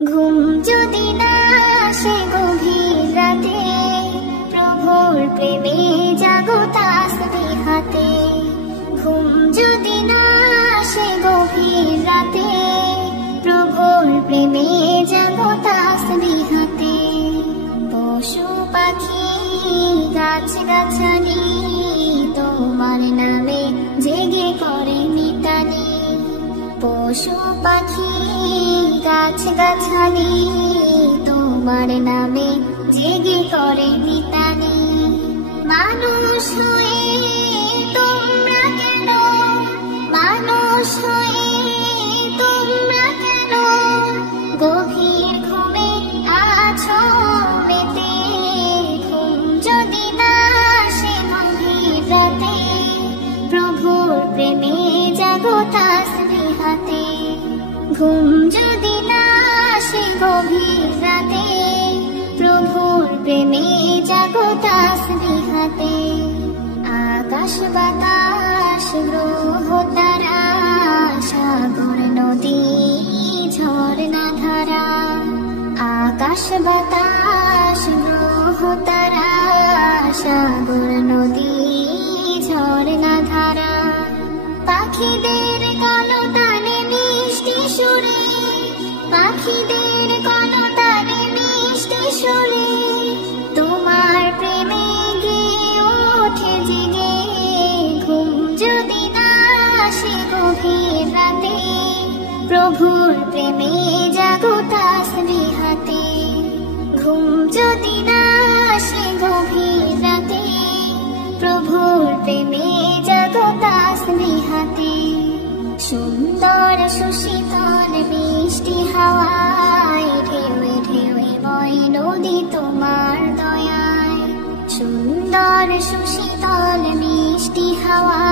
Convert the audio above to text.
ঘুম যদি না আসে গভীর রাতে, প্রভুর প্রেমে জাগো তাসবিহ হাতে। ঘুম যদি না আসে গভীর রাতে, প্রভুর প্রেমে জাগো তাসবিহ হাতে। পশু পাখি গাছ গাছালি তোমার নামে জেগে করে মিতালি। পশু পাখি গাছ গাছালি তোমার নামে জেগে করে মিতালি। মানুষ হয়ে তোমরা কেন, মানুষ হয়ে তোমরা কেন গভীর ঘুমে আছো মেতে। ঘুম যদি না আসে গভীর রাতে, প্রভুর প্রেমে জাগো তাসবিহ হাতে। ঘুম যদি না আসে গভীর রাতে, প্রভুর প্রেমে জাগো তাসবিহ হাতে। আকাশ বাতাস গ্রহ তারা, সাগর নদী ঝর্ণা ধারা। আকাশ বাতাস গ্রহ তারা, সাগর নদী ঝর্ণা ধারা। পাখিদের কলতানে মিষ্টি সুরে, পাখিদের কলতানে মিষ্টি সুরে তোমার প্রেমে গেয়ে ওঠে জেগে। ঘুম যদি না আসে গভীর রাতে, প্রভুর প্রেমে জাগো তাসবিহ হাতে। ঘুম যদি না আসে গভীর রাতে, প্রভুর প্রেমে জাগো তাসবিহ হাতে। সুন্দর সুশীতল মিষ্টি হাওয়ায় ঢেউয়ে ঢেউয়ে বয় নদী তোমার দয়ায়। সুন্দর সুশীতল মিষ্টি হাওয়া